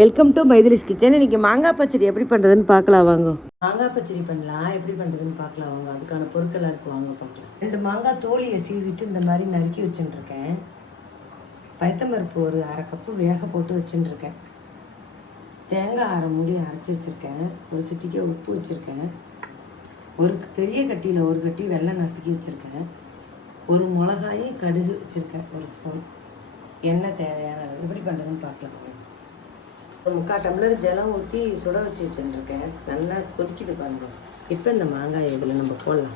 Welcome to மைதிலிஸ் kitchen. இன்றைக்கி மாங்காய் பச்சடி எப்படி பண்ணுறதுன்னு பார்க்கலாம் வாங்க. மாங்காய் பச்சடி பண்ணலாம், எப்படி பண்ணுறதுன்னு பார்க்கலாம் வாங்க. அதுக்கான பொருட்களாக இருக்குது வாங்க பார்க்கலாம். 2 மாங்காய் தோலியை சீவிட்டு இந்த மாதிரி நறுக்கி வச்சுட்டுருக்கேன். பயத்தம்பருப்பு ஒரு அரை கப்பு வேக போட்டு வச்சுட்டுருக்கேன். தேங்காய் அரை மூடி அரைச்சி வச்சுருக்கேன். ஒரு சிட்டிக்கு உப்பு வச்சுருக்கேன். ஒரு பெரிய கட்டியில் ஒரு கட்டி வெல்லம் நசுக்கி வச்சுருக்கேன். ஒரு மிளகாயும் கடுகு வச்சுருக்கேன், ஒரு ஸ்பூன். எண்ணெய் தேவையானது. எப்படி பண்ணுறதுன்னு பார்க்கலாம். 3/4 டம்ளர் ஜலம் ஊற்றி சுட வச்சு வச்சுருக்கேன். நல்லா கொதிக்குது பாருங்க. இப்போ இந்த மாங்காய் இதில் நம்ம போடலாம்.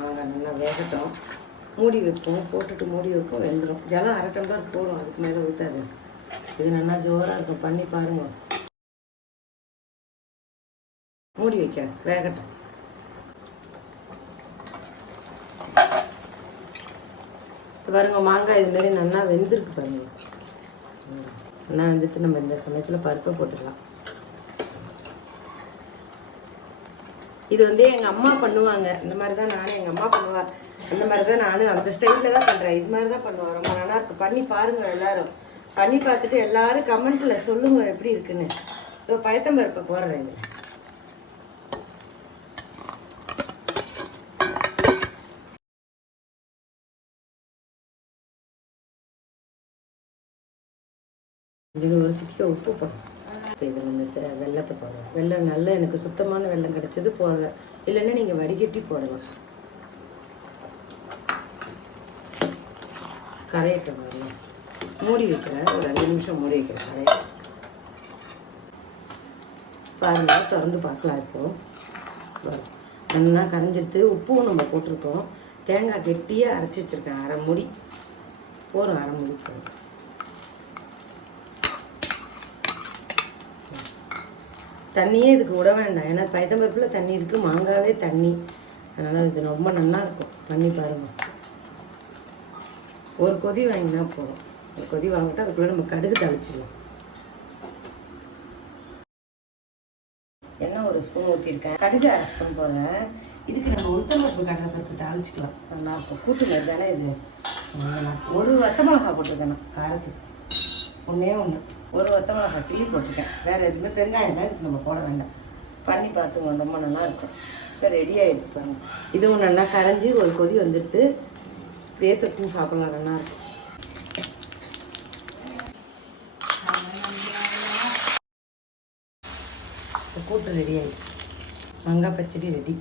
மாங்காய் நல்லா வேகட்டும். மூடி வைப்போம். போட்டுட்டு மூடி வைப்போம், வெந்துடும். ஜலம் அரை டம்ளர் போடும், அதுக்கு மேலே ஊற்றாது. இது நல்லா ஜோராக இருக்கும், பண்ணி பாருங்க. மூடி வைக்கிறேன், வேகட்டும். பாருங்க, மாங்காய் இதுமாரி நல்லா வெந்திருக்கு பாருங்க. நல்லா வந்துட்டு நம்ம இந்த சமயத்தில் பருப்பை போட்டுடலாம். இது எங்கள் அம்மா பண்ணுவாங்க. இந்த மாதிரி தான் நானும், எங்கள் அம்மா பண்ணுவாள். அந்த மாதிரி தான் நானும் அந்த ஸ்டைலில் தான் பண்ணுறேன். இது மாதிரி தான் பண்ணுவேன். ரொம்ப நல்லா இருக்கும். பண்ணி பாருங்கள் எல்லோரும். பண்ணி பார்த்துட்டு எல்லோரும் கமெண்ட்டில் சொல்லுங்கள் எப்படி இருக்குன்னு. இதோ பயத்தம்பருப்பை போடுறேன். இது இதில் ஒரு சிட்டிக்கு உப்பு போடுறேன். இதில் வந்து வெள்ளத்தை போடுறேன். வெள்ளம் நல்லா எனக்கு சுத்தமான வெள்ளம் கிடச்சது போடுறேன். இல்லைன்னா நீங்கள் வடிகட்டி போடலாம். கரையட்டும் வரலாம். மூடி வைக்கிறேன். ஒரு 2 நிமிஷம் மூடி வைக்கிறேன். கரைய பாருங்கள், திறந்து பார்க்கலாம். இப்போது நல்லா கரைஞ்சிட்டு உப்பும் நம்ம போட்டிருக்கோம். தேங்காய் கெட்டியாக அரைச்சி வச்சுருக்கேன். அரை மூடி போகிறோம். அரை மூடி போகிறோம். தண்ணியே இதுக்கு விட வேண்டாம். ஏன்னா பயத்தம்பருப்பில் தண்ணி இருக்குது, மாங்காவே தண்ணி. அதனால் இது ரொம்ப நல்லா இருக்கும். பண்ணி பாருங்கள். ஒரு கொதி வாங்கினா போதும். ஒரு கொதி வாங்கிட்டு அதுக்குள்ளே நம்ம கடுகு தாளிச்சிடலாம். எண்ணெய் ஒரு ஸ்பூன் ஊற்றிருக்கேன். கடுகு அரை ஸ்பூன் போடுறேன். இதுக்கு நம்ம உளுத்தம்பருப்பு கடலைப்பருப்பு தாளிச்சிக்கலாம். நல்லாயிருக்கும். கூட்டு மாதிரி தானே இது. ஒரு வத்த மிளகா போட்டிருக்கேன் நான் காரத்துக்கு. ஒன்றே ஒன்று. ஒரு வத்த மிளகா கிள்ளி போட்டிருக்கேன். வேறு எதுவுமே பெருங்காயம் தான் இதுக்கு நம்ம போட வேண்டாம். பண்ணி பார்த்துங்க, ரொம்ப நல்லாயிருக்கும். இப்போ ரெடி ஆகிடுச்சு பாருங்க. இதுவும் நல்லா கரைஞ்சி ஒரு கொதி வந்துடுது. இப்படியே தொட்டு சாப்பிட்லாம், நல்லாயிருக்கும். கூட்டு ரெடி ஆகிடுச்சு. மாங்காய் பச்சடி ரெடி.